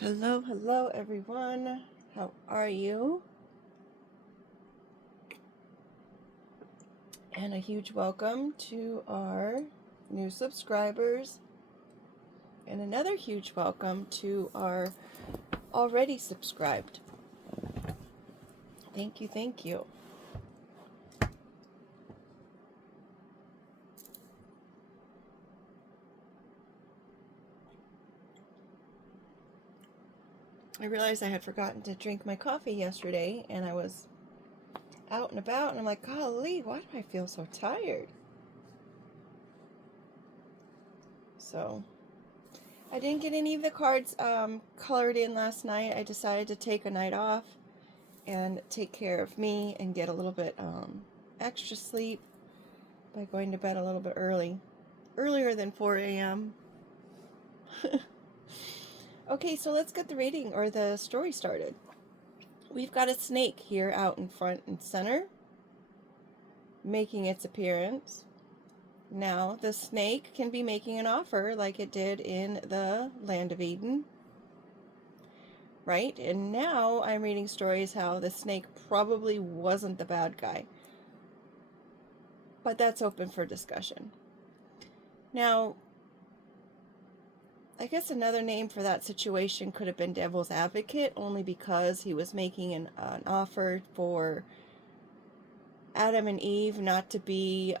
Hello, hello everyone. How are you? And a huge welcome to our new subscribers. And another huge welcome to our already subscribed. Thank you, thank you. I realized I had forgotten to drink my coffee yesterday, and I was out and about, and I'm like, golly, why do I feel so tired? So I didn't get any of the cards colored in last night. I decided to take a night off and take care of me and get a little bit extra sleep by going to bed a little bit earlier than 4 a.m. Okay, so let's get the reading or the story started. We've got a snake here out in front and center, making its appearance. Now, the snake can be making an offer like it did in the Land of Eden, right? And now I'm reading stories how the snake probably wasn't the bad guy. But that's open for discussion. Now, I guess another name for that situation could have been devil's advocate, only because he was making an offer for Adam and Eve not to be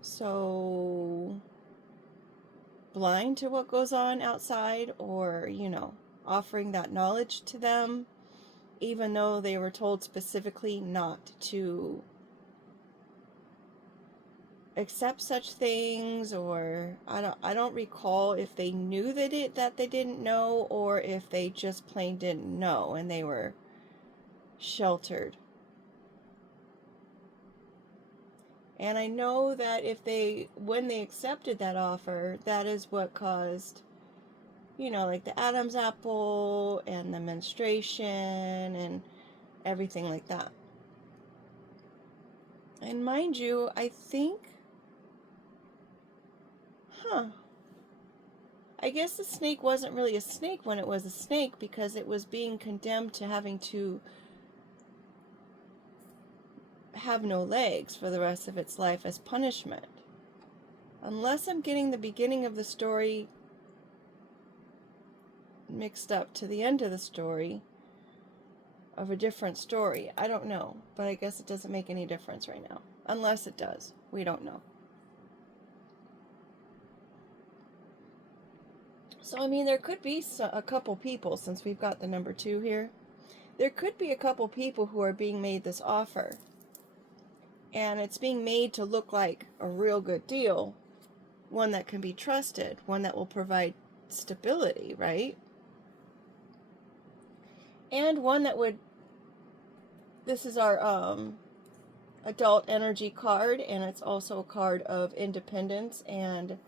so blind to what goes on outside, or, offering that knowledge to them, even though they were told specifically not to accept such things. Or I don't recall if they knew that they didn't know, or if they just plain didn't know and they were sheltered. And I know that when they accepted that offer, that is what caused, like the Adam's apple and the menstruation and everything like that. And mind you, I think, I guess the snake wasn't really a snake when it was a snake, because it was being condemned to having to have no legs for the rest of its life as punishment. Unless I'm getting the beginning of the story mixed up to the end of the story of a different story. I don't know, but I guess it doesn't make any difference right now. Unless it does. We don't know. So, I mean, there could be a couple people, since we've got the number 2 here. There could be a couple people who are being made this offer. And it's being made to look like a real good deal. One that can be trusted. One that will provide stability, right? And one that would... This is our adult energy card, and it's also a card of independence and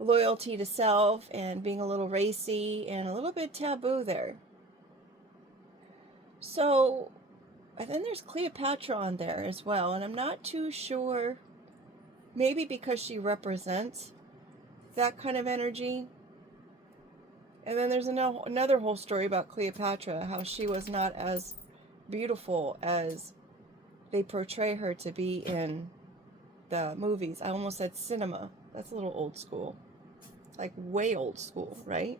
loyalty to self, and being a little racy and a little bit taboo there. So, and then there's Cleopatra on there as well, and I'm not too sure, maybe because she represents that kind of energy. And then there's another whole story about Cleopatra, how she was not as beautiful as they portray her to be in the movies. I almost said cinema. That's a little old school. Like way old school, right?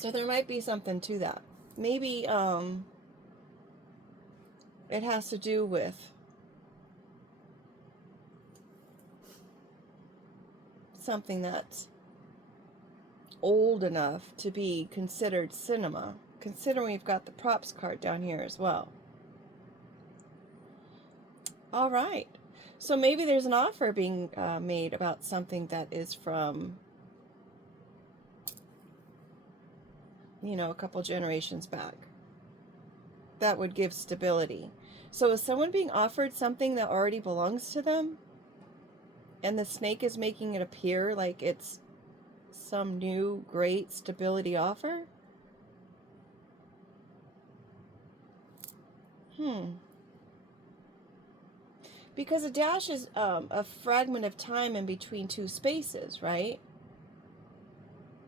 So there might be something to that. Maybe it has to do with something that's old enough to be considered cinema, considering we've got the props card down here as well. All right. So maybe there's an offer being made about something that is from, a couple generations back. That would give stability. So is someone being offered something that already belongs to them? And the snake is making it appear like it's some new great stability offer? Because a dash is a fragment of time in between two spaces, right?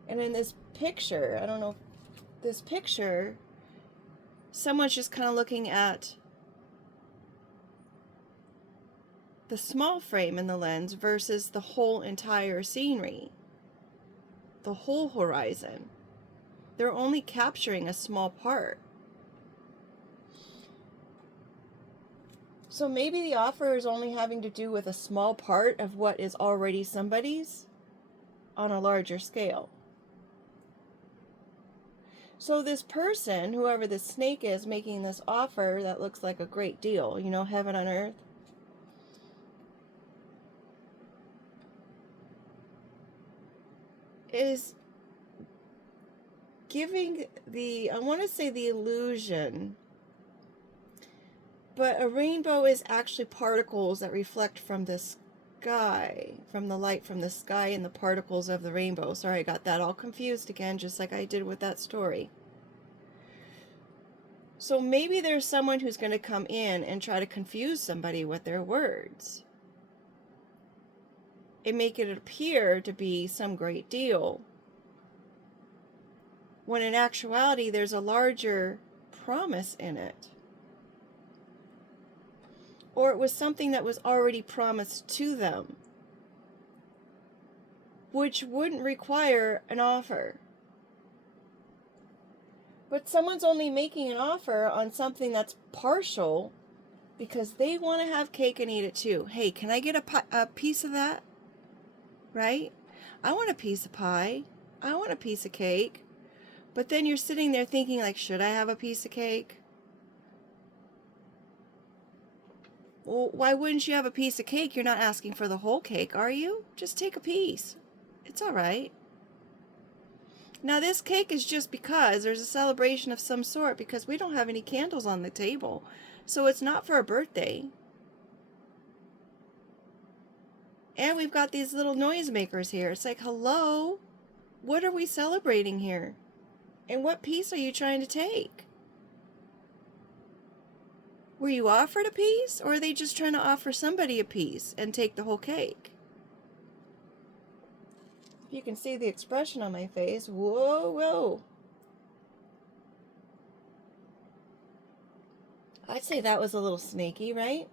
And in this picture, I don't know, this picture, someone's just kind of looking at the small frame in the lens versus the whole entire scenery, the whole horizon. They're only capturing a small part. So maybe the offer is only having to do with a small part of what is already somebody's on a larger scale. So this person, whoever this snake is, making this offer that looks like a great deal, you know, heaven on earth, is giving the, I want to say the illusion, but a rainbow is actually particles that reflect from the sky, from the light from the sky and the particles of the rainbow. Sorry, I got that all confused again, just like I did with that story. So maybe there's someone who's going to come in and try to confuse somebody with their words and make it appear to be some great deal, when in actuality there's a larger promise in it. Or it was something that was already promised to them, which wouldn't require an offer. But someone's only making an offer on something that's partial because they want to have cake and eat it too. Hey, can I get a piece of that? Right? I want a piece of pie. I want a piece of cake. But then you're sitting there thinking, like, should I have a piece of cake? Well, why wouldn't you have a piece of cake? You're not asking for the whole cake, are you? Just take a piece. It's all right. Now, this cake is just because there's a celebration of some sort, because we don't have any candles on the table. So it's not for a birthday. And we've got these little noisemakers here. It's like, hello? What are we celebrating here? And what piece are you trying to take? Were you offered a piece, or are they just trying to offer somebody a piece and take the whole cake? You can see the expression on my face. Whoa, whoa. I'd say that was a little snaky, right?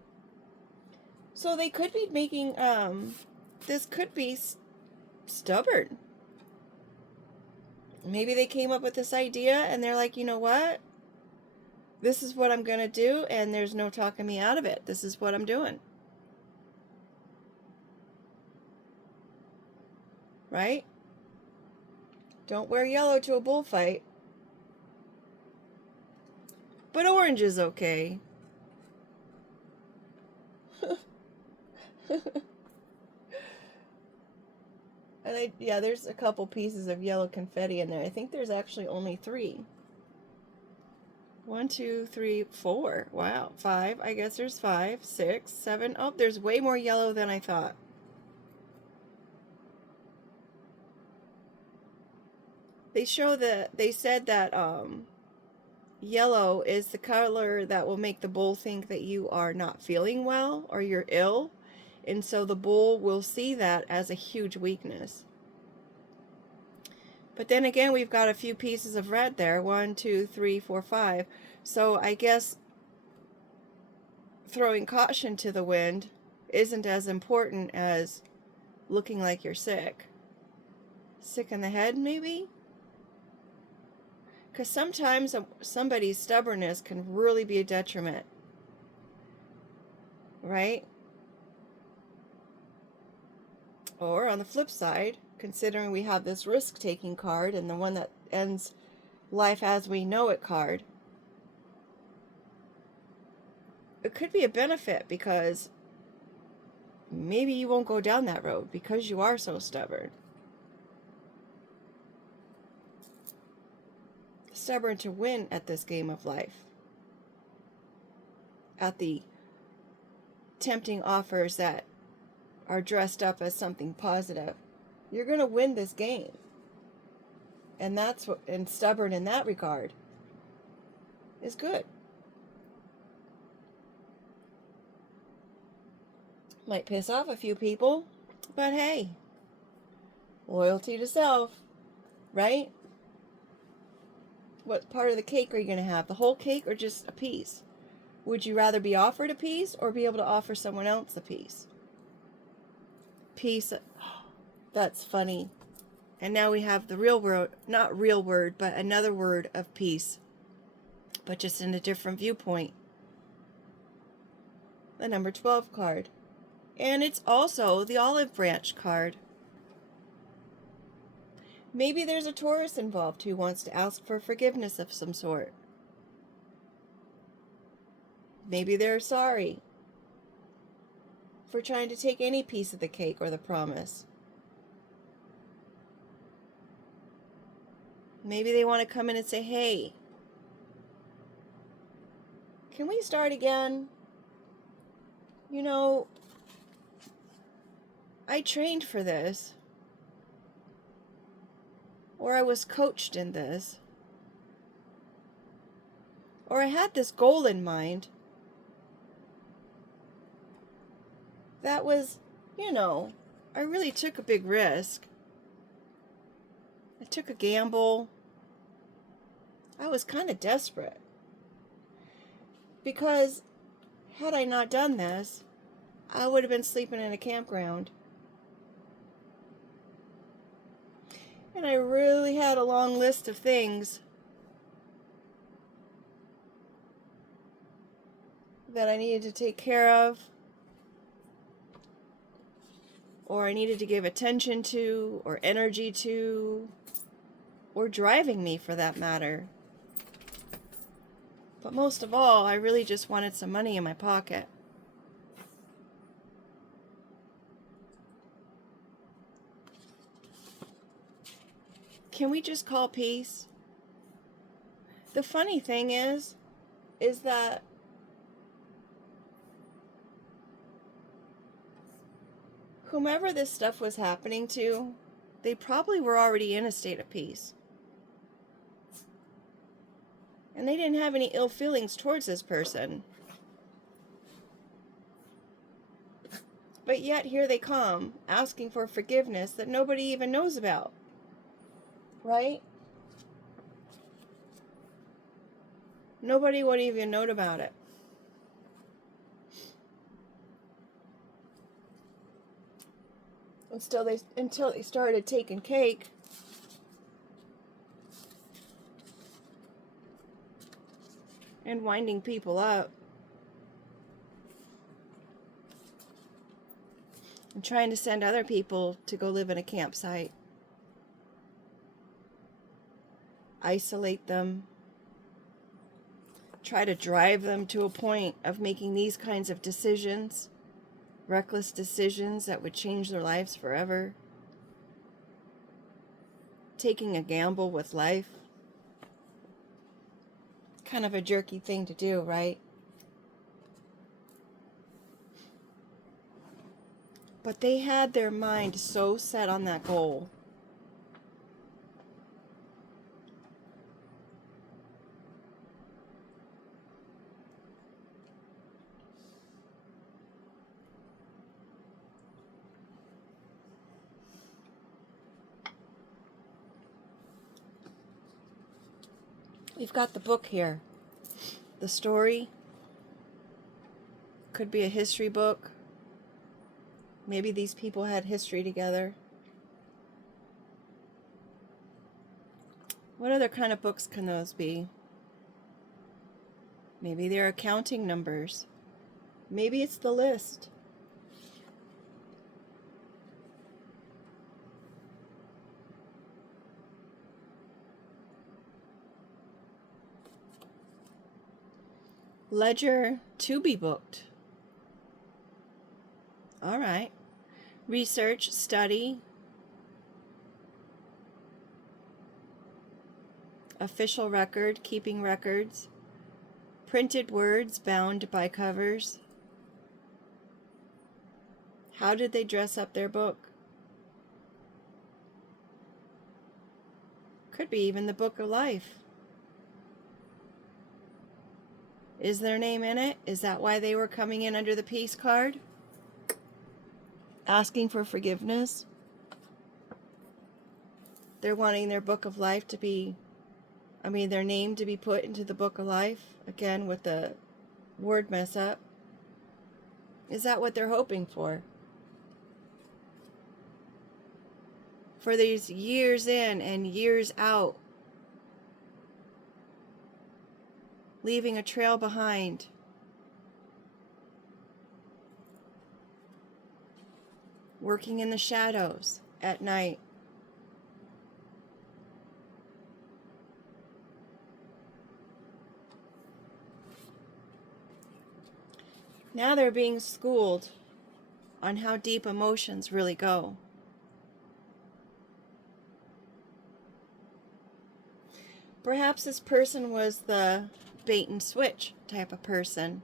So they could be making, this could be stubborn. Maybe they came up with this idea and they're like, you know what? This is what I'm going to do, and there's no talking me out of it. This is what I'm doing. Right? Don't wear yellow to a bullfight. But orange is okay. And yeah, there's a couple pieces of yellow confetti in there. I think there's actually only 3. 1, 2, 3, 4. Wow. 5. I guess there's 5, 6, 7. Oh, there's way more yellow than I thought. They said that yellow is the color that will make the bull think that you are not feeling well or you're ill. And so the bull will see that as a huge weakness. But then again, we've got a few pieces of red there. 1, 2, 3, 4, 5. So I guess throwing caution to the wind isn't as important as looking like you're sick. Sick in the head, maybe? Because sometimes somebody's stubbornness can really be a detriment. Right? Or on the flip side, considering we have this risk-taking card and the one that ends life as we know it card, it could be a benefit because maybe you won't go down that road because you are so stubborn. Stubborn to win at this game of life. At the tempting offers that are dressed up as something positive. You're going to win this game. And that's what, and stubborn in that regard is good. Might piss off a few people, but hey, loyalty to self, right? What part of the cake are you going to have? The whole cake or just a piece? Would you rather be offered a piece or be able to offer someone else a piece? Piece. That's funny. And now we have the real word, not real word, but another word of peace, but just in a different viewpoint. The number 12 card. And it's also the olive branch card. Maybe there's a Taurus involved who wants to ask for forgiveness of some sort. Maybe they're sorry for trying to take any piece of the cake or the promise. Maybe they want to come in and say, hey, can we start again? You know, I trained for this. Or I was coached in this. Or I had this goal in mind. That was, I really took a big risk. I took a gamble. I was kind of desperate. Because had I not done this, I would have been sleeping in a campground. And I really had a long list of things that I needed to take care of, or I needed to give attention to, or energy to, or driving me for that matter. But most of all, I really just wanted some money in my pocket. Can we just call peace? The funny thing is that whomever this stuff was happening to, they probably were already in a state of peace. And they didn't have any ill feelings towards this person. But yet here they come, asking for forgiveness that nobody even knows about. Right? Nobody would even know about it. Until they started taking cake. And winding people up. And trying to send other people to go live in a campsite. Isolate them. Try to drive them to a point of making these kinds of decisions. Reckless decisions that would change their lives forever. Taking a gamble with life. Kind of a jerky thing to do, right? But they had their mind so set on that goal. You've got the book here. The story. Could be a history book. Maybe these people had history together. What other kind of books can those be? Maybe they're accounting numbers. Maybe it's the list. Ledger to be booked. All right. Research, study. Official record, keeping records. Printed words bound by covers. How did they dress up their book? Could be even the book of life. Is their name in it? Is that why they were coming in under the peace card? asking for forgiveness. They're wanting their book of life to be, their name to be put into the book of life. Again, with the word mess up. Is that what they're hoping for? For these years in and years out, leaving a trail behind. Working in the shadows at night. Now they're being schooled on how deep emotions really go. Perhaps this person was the bait and switch type of person.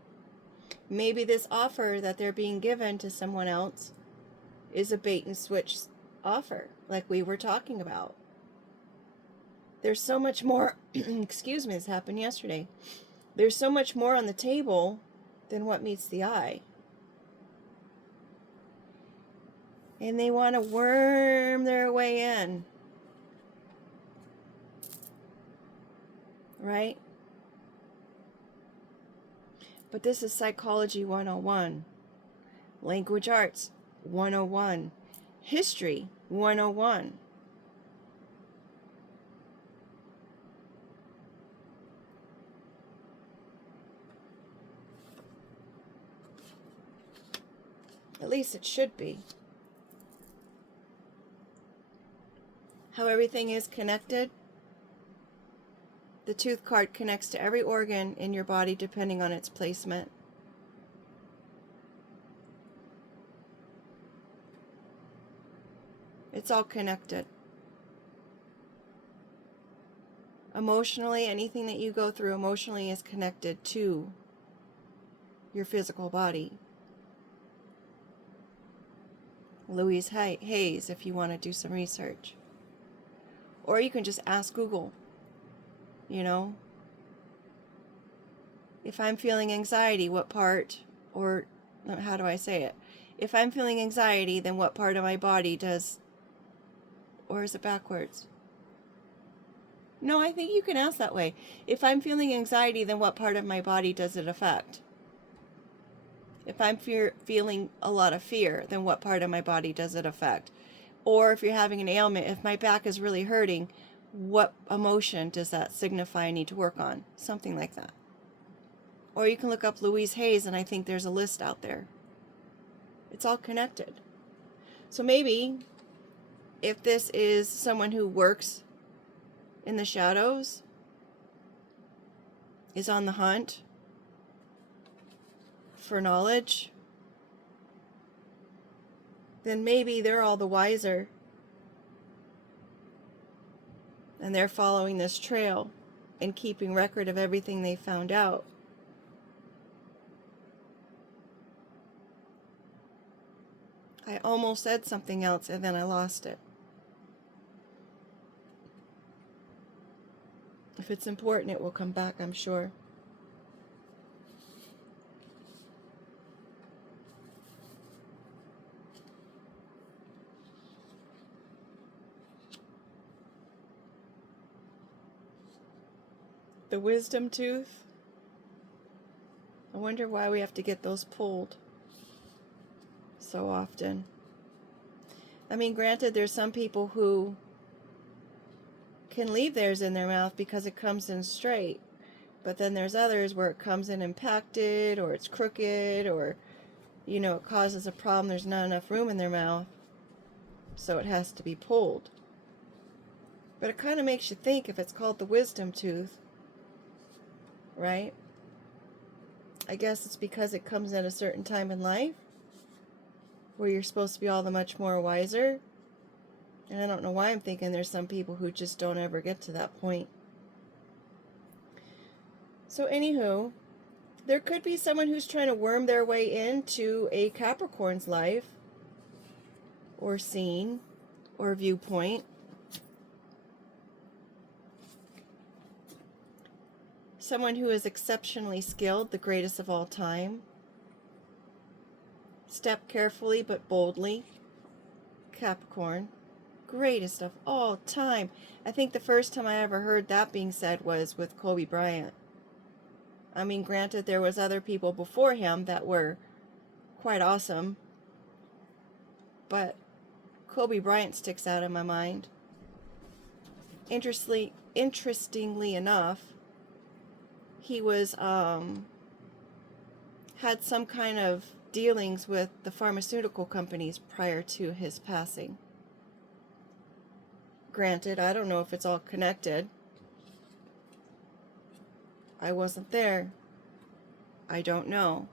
Maybe this offer that they're being given to someone else is a bait and switch offer, like we were talking about. There's so much more, excuse me, this happened yesterday. There's so much more on the table than what meets the eye. And they want to worm their way in. Right? But this is Psychology 101, Language Arts 101, History 101. At least it should be. How everything is connected. The tooth card connects to every organ in your body depending on its placement. It's all connected. Emotionally, anything that you go through emotionally is connected to your physical body. Louise Hayes, if you want to do some research. Or you can just ask Google. You know, if I'm feeling anxiety, what part, or how do I say it? If I'm feeling anxiety, then what part of my body does, or is it backwards? No, I think you can ask that way. If I'm feeling anxiety, then what part of my body does it affect? If I'm feeling a lot of fear, then what part of my body does it affect? Or if you're having an ailment, if my back is really hurting, what emotion does that signify I need to work on? Something like that. Or you can look up Louise Hayes, and I think there's a list out there. It's all connected. So maybe if this is someone who works in the shadows, is on the hunt for knowledge, then maybe they're all the wiser. And they're following this trail and keeping record of everything they found out. I almost said something else and then I lost it. If it's important, it will come back, I'm sure. The wisdom tooth. I wonder why we have to get those pulled so often. I mean, granted, there's some people who can leave theirs in their mouth because it comes in straight. But then there's others where it comes in impacted, or it's crooked, or, you know, it causes a problem. There's not enough room in their mouth, so it has to be pulled. But it kind of makes you think, if it's called the wisdom tooth, right? I guess it's because it comes at a certain time in life where you're supposed to be all the much more wiser. And I don't know why I'm thinking there's some people who just don't ever get to that point. So anywho, there could be someone who's trying to worm their way into a Capricorn's life, or scene, or viewpoint. Someone who is exceptionally skilled, the greatest of all time. Step carefully but boldly. Capricorn. Greatest of all time. I think the first time I ever heard that being said was with Kobe Bryant. I mean, granted, there was other people before him that were quite awesome, but Kobe Bryant sticks out in my mind. Interestingly enough, he was had some kind of dealings with the pharmaceutical companies prior to his passing. Granted, I don't know if it's all connected. I wasn't there. I don't know.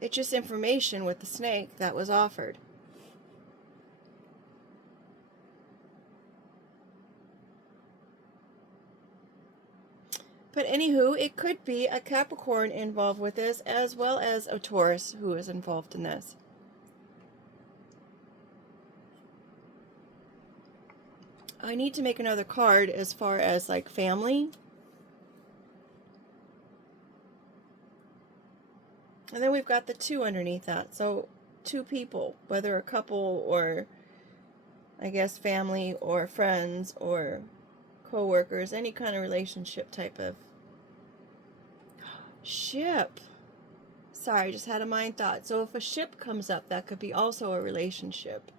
It's just information with the snake that was offered. But anywho, it could be a Capricorn involved with this, as well as a Taurus who is involved in this. I need to make another card as far as like family. And then we've got the 2 underneath that. So 2 people, whether a couple or I guess family or friends or co-workers, any kind of relationship type of ship. Sorry, I just had a mind thought. So if a ship comes up, that could be also a relationship.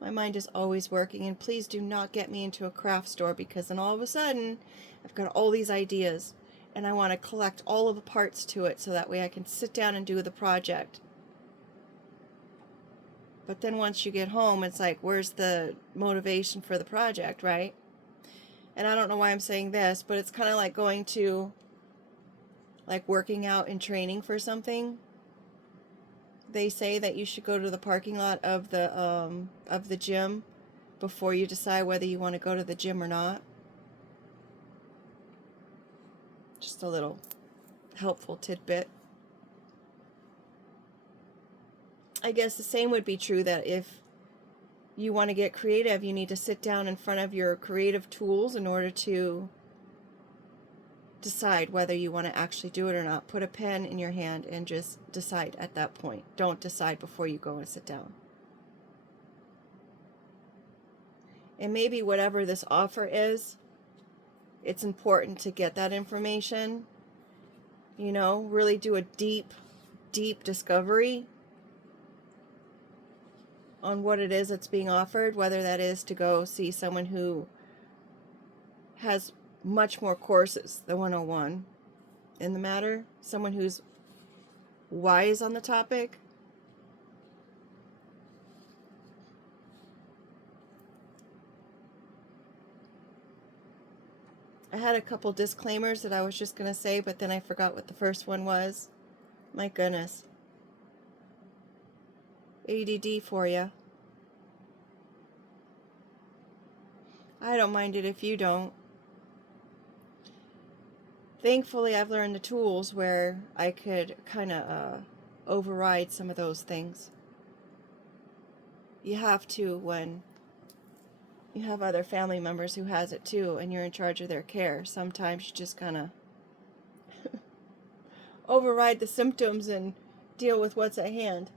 My mind is always working, and please do not get me into a craft store, because then all of a sudden I've got all these ideas and I want to collect all of the parts to it so that way I can sit down and do the project. But then once you get home, it's like, where's the motivation for the project, right? And I don't know why I'm saying this, but it's kind of like going to, like, working out and training for something. They say that you should go to the parking lot of the gym before you decide whether you want to go to the gym or not. Just a little helpful tidbit. I guess the same would be true, that if you want to get creative, you need to sit down in front of your creative tools in order to decide whether you want to actually do it or not. Put a pen in your hand and just decide at that point. Don't decide before you go and sit down. And maybe whatever this offer is, it's important to get that information. You know, really do a deep discovery on what it is that's being offered, whether that is to go see someone who has much more courses than 101 in the matter, someone who's wise on the topic. I had a couple disclaimers that I was just going to say, but then I forgot what the first one was. My goodness. ADD for you. I don't mind it if you don't. Thankfully, I've learned the tools where I could kind of override some of those things. You have to when you have other family members who has it too, and you're in charge of their care. Sometimes you just kind of override the symptoms and deal with what's at hand.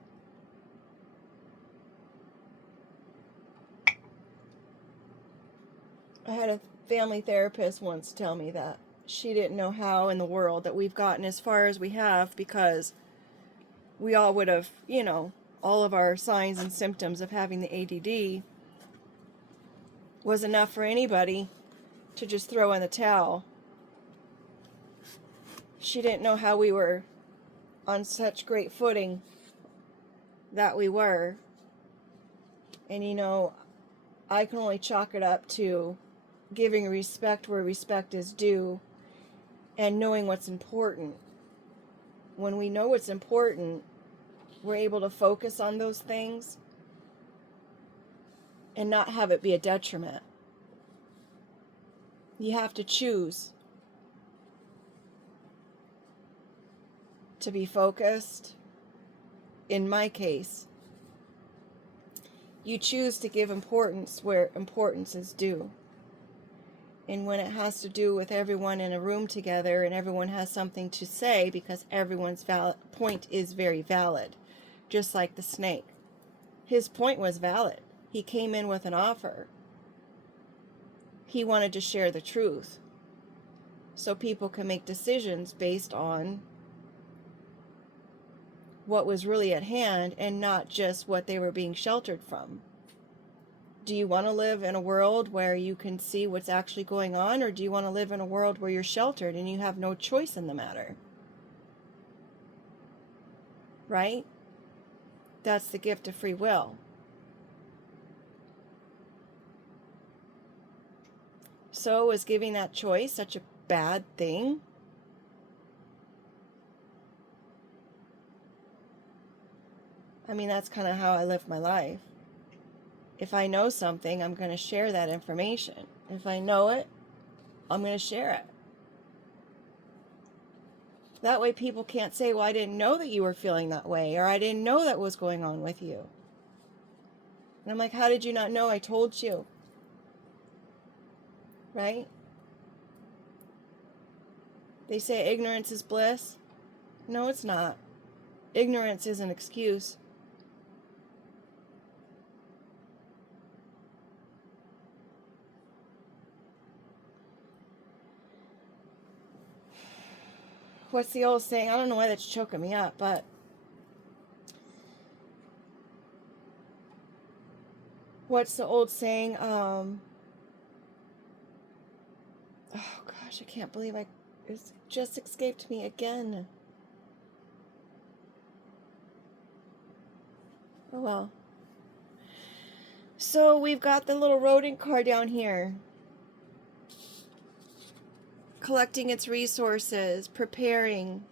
I had a family therapist once tell me that she didn't know how in the world that we've gotten as far as we have, because we all would have, you know, all of our signs and symptoms of having the ADD was enough for anybody to just throw in the towel. She didn't know how we were on such great footing that we were. And you know, I can only chalk it up to giving respect where respect is due and knowing what's important. When we know what's important, we're able to focus on those things and not have it be a detriment. You have to choose to be focused. In my case, you choose to give importance where importance is due. And when it has to do with everyone in a room together and everyone has something to say, because everyone's point is very valid. just like the snake. His point was valid. He came in with an offer. He wanted to share the truth so people can make decisions based on what was really at hand and not just what they were being sheltered from. Do you want to live in a world where you can see what's actually going on, or do you want to live in a world where you're sheltered and you have no choice in the matter? Right? That's the gift of free will. So is giving that choice such a bad thing? I mean, that's kind of how I live my life. If I know something, I'm going to share that information. If I know it, I'm going to share it. That way people can't say, well, I didn't know that you were feeling that way, or I didn't know that was going on with you. And I'm like, how did you not know? I told you. Right? They say ignorance is bliss. No, it's not. Ignorance is an excuse. What's the old saying? I don't know why that's choking me up, but what's the old saying? Oh gosh, I can't believe it just escaped me again. Oh well. So we've got the little rodent car down here, collecting its resources, preparing.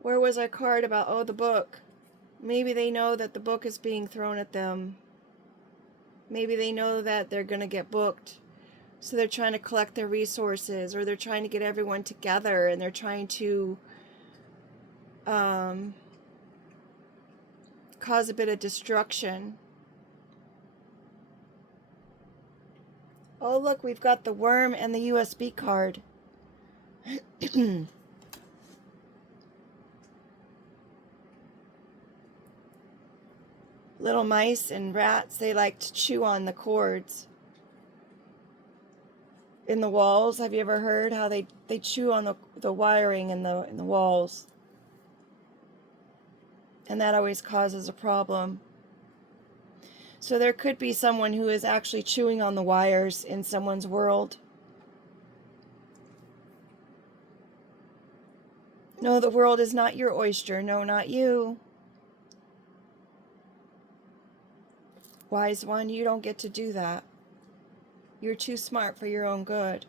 Where was our card about, oh, the book? Maybe they know that the book is being thrown at them. Maybe they know that they're going to get booked. So they're trying to collect their resources, or they're trying to get everyone together, and they're trying to cause a bit of destruction. Oh, look, we've got the worm and the USB card. Little mice and rats, they like to chew on the cords in the walls. Have you ever heard how they chew on the wiring in the walls? And that always causes a problem. So there could be someone who is actually chewing on the wires in someone's world. No, the world is not your oyster. No, not you. Wise one, you don't get to do that. You're too smart for your own good.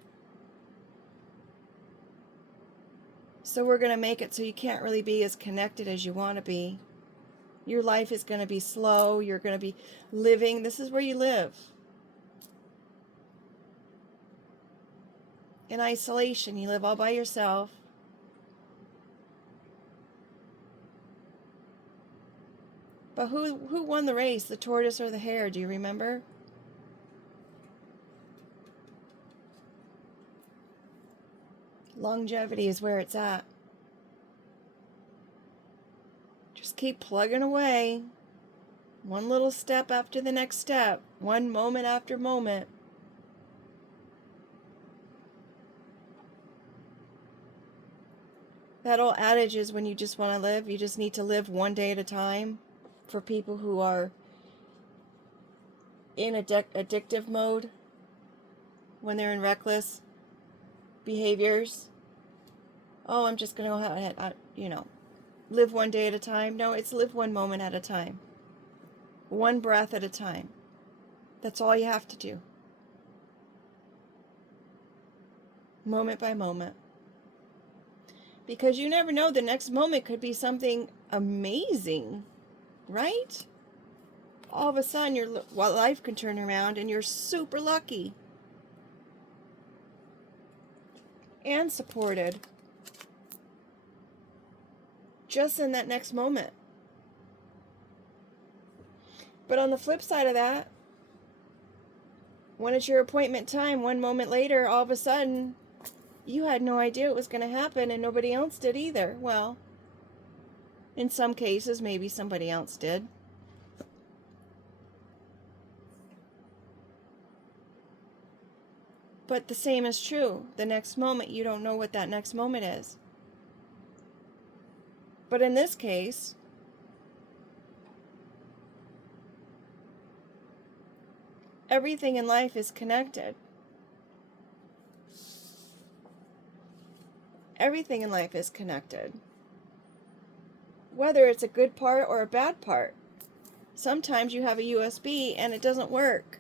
So we're going to make it so you can't really be as connected as you want to be. Your life is going to be slow. You're going to be living. This is where you live. In isolation. You live all by yourself. But who won the race, the tortoise or the hare? Do you remember? Longevity is where it's at. Just keep plugging away. One little step after the next step. One moment after moment. That old adage is when you just want to live, you just need to live one day at a time. For people who are in addictive mode, when they're in reckless behaviors. Oh, I'm just going to go ahead, live one day at a time. No, it's live one moment at a time. One breath at a time. That's all you have to do. Moment by moment. Because you never know, the next moment could be something amazing, right? All of a sudden, your life can turn around and you're super lucky. And supported. Just in that next moment. But on the flip side of that, when it's your appointment time, one moment later, all of a sudden, you had no idea it was going to happen and nobody else did either. Well, In some cases, maybe somebody else did. But the same is true. The next moment, you don't know what that next moment is. But in this case, everything in life is connected. Everything in life is connected. Whether it's a good part or a bad part. Sometimes you have a USB and it doesn't work.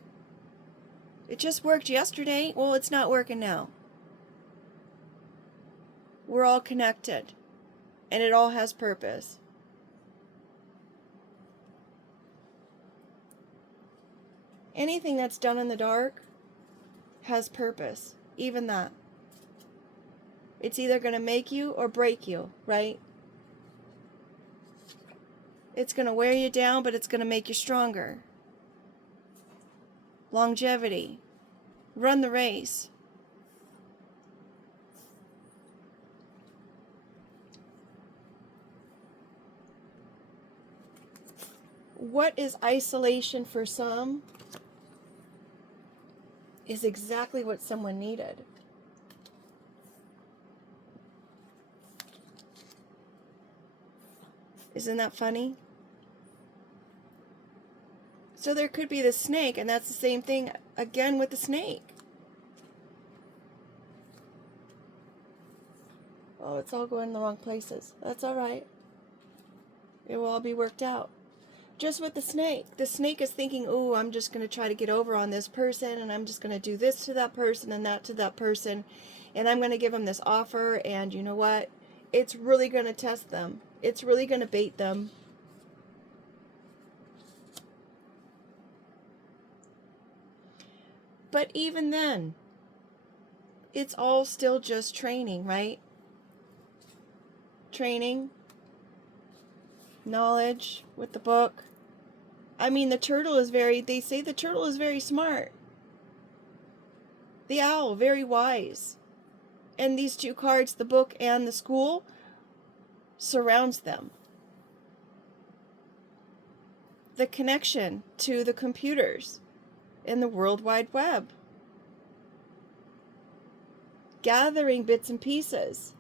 It just worked yesterday. Well, it's not working now. We're all connected. And it all has purpose. Anything that's done in the dark has purpose. Even that. It's either going to make you or break you, right? It's going to wear you down, but it's going to make you stronger. Longevity. Run the race. What is isolation for some is exactly what someone needed. Isn't that funny? So there could be the snake, and that's the same thing again with the snake. Oh, it's all going in the wrong places. That's all right. It will all be worked out. Just with the snake is thinking, oh, I'm just going to try to get over on this person, and I'm just going to do this to that person and that to that person, and I'm going to give them this offer, and you know what? It's really going to test them. It's really going to bait them. But even then, it's all still just training, right? Training, knowledge with the book. I mean, they say the turtle is very smart. The owl, very wise. And these two cards, the book and the school, surrounds them. The connection to the computers in the World Wide Web. Gathering bits and pieces.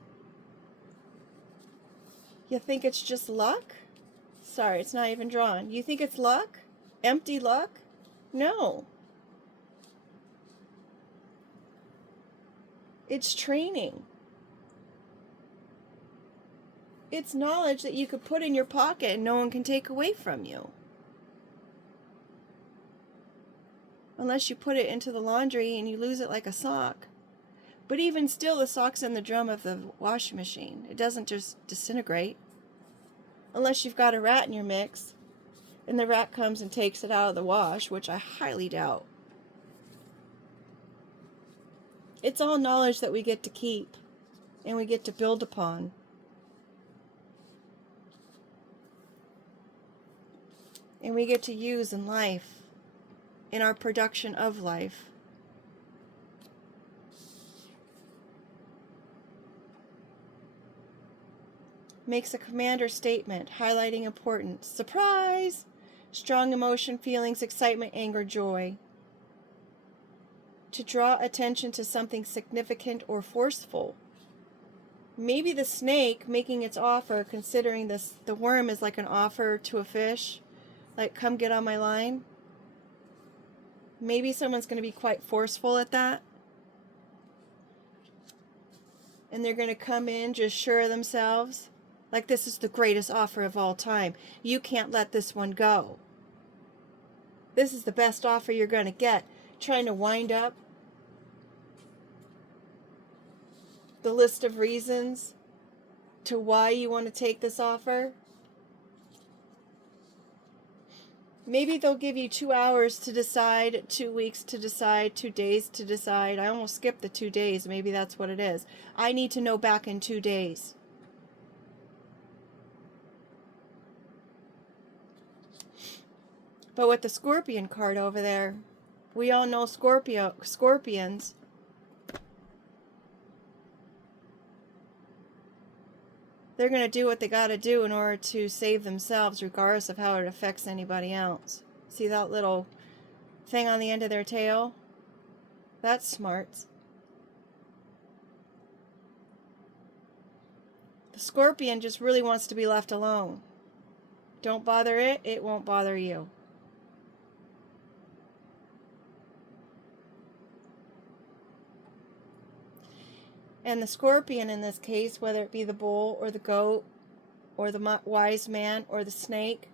You think it's just luck? Sorry, it's not even drawn. You think it's luck? Empty luck? No. It's training. It's knowledge that you could put in your pocket and no one can take away from you. Unless you put it into the laundry and you lose it like a sock. But even still, the sock's in the drum of the washing machine. It doesn't just disintegrate. Unless you've got a rat in your mix and the rat comes and takes it out of the wash, which I highly doubt. It's all knowledge that we get to keep and we get to build upon. And we get to use in life, in our production of life. Makes a commander statement, highlighting importance. Surprise! Strong emotion, feelings, excitement, anger, joy. To draw attention to something significant or forceful. Maybe the snake making its offer, considering the worm is like an offer to a fish. Like, come get on my line. Maybe someone's going to be quite forceful at that. And they're going to come in just sure of themselves. Like, this is the greatest offer of all time. You can't let this one go. This is the best offer you're going to get. Trying to wind up the list of reasons to why you want to take this offer. Maybe they'll give you 2 hours to decide, 2 weeks to decide, 2 days to decide. I almost skipped the 2 days. Maybe that's what it is. I need to know back in 2 days. But with the Scorpion card over there, we all know scorpions. They're going to do what they got to do in order to save themselves, regardless of how it affects anybody else. See that little thing on the end of their tail? That's smart. The scorpion just really wants to be left alone. Don't bother it, it won't bother you. And the scorpion in this case, whether it be the bull or the goat or the wise man or the snake,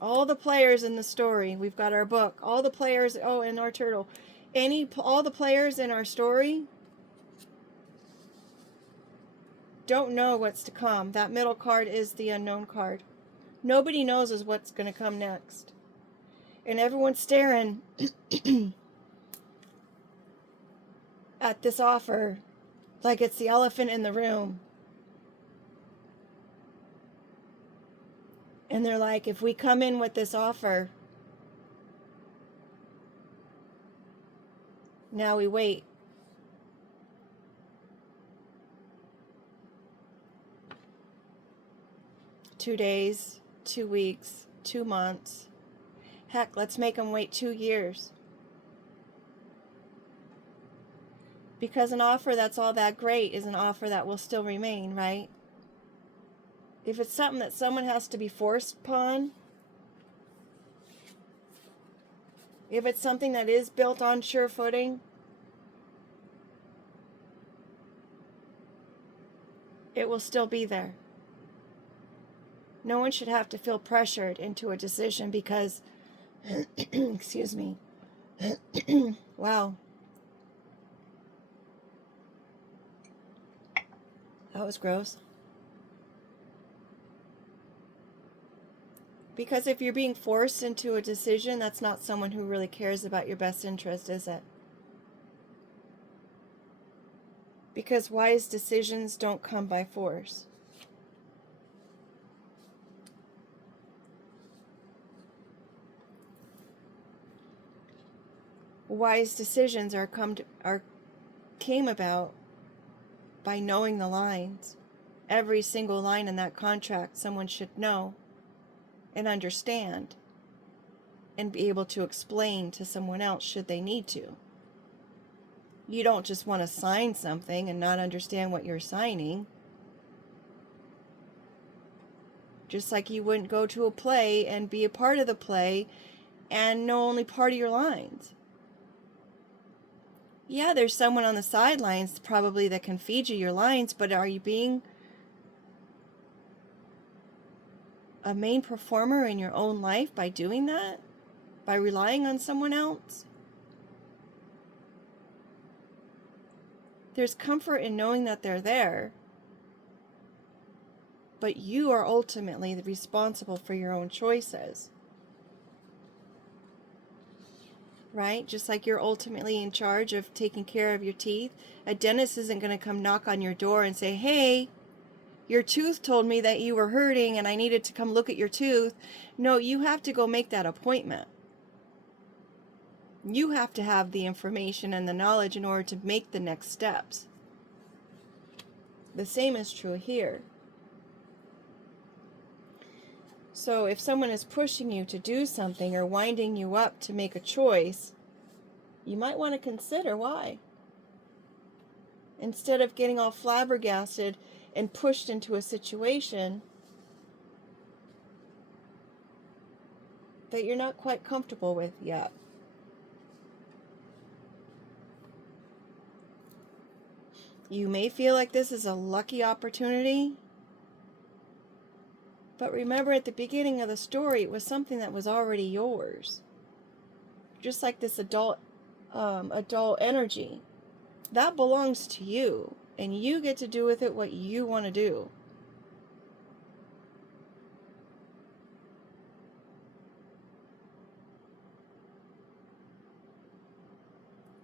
all the players in the story, we've got our book, all the players, oh, and our turtle, all the players in our story don't know what's to come. That middle card is the unknown card. Nobody knows is what's going to come next. And everyone's staring at this offer like it's the elephant in the room. And they're like, if we come in with this offer, now we wait. Two days, 2 weeks, 2 months. Heck, let's make them wait 2 years. Because an offer that's all that great is an offer that will still remain, right? If it's something that someone has to be forced upon, if it's something that is built on sure footing, it will still be there. No one should have to feel pressured into a decision because, excuse me, wow, that was gross. Because if you're being forced into a decision, that's not someone who really cares about your best interest, is it? Because wise decisions don't come by force. Wise decisions came about by knowing the lines. Every single line in that contract someone should know and understand and be able to explain to someone else should they need to. You don't just want to sign something and not understand what you're signing. Just like you wouldn't go to a play and be a part of the play and know only part of your lines. Yeah, there's someone on the sidelines probably that can feed you your lines, but are you being a main performer in your own life by doing that? By relying on someone else? There's comfort in knowing that they're there, but you are ultimately responsible for your own choices. Right? Just like you're ultimately in charge of taking care of your teeth. A dentist isn't going to come knock on your door and say, hey, your tooth told me that you were hurting and I needed to come look at your tooth. No, you have to go make that appointment. You have to have the information and the knowledge in order to make the next steps. The same is true here. So if someone is pushing you to do something or winding you up to make a choice, you might want to consider why. Instead of getting all flabbergasted and pushed into a situation that you're not quite comfortable with yet. You may feel like this is a lucky opportunity, but remember at the beginning of the story, it was something that was already yours. Just like this adult energy. That belongs to you, and you get to do with it what you want to do.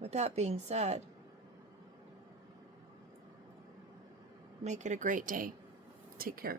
With that being said, make it a great day. Take care.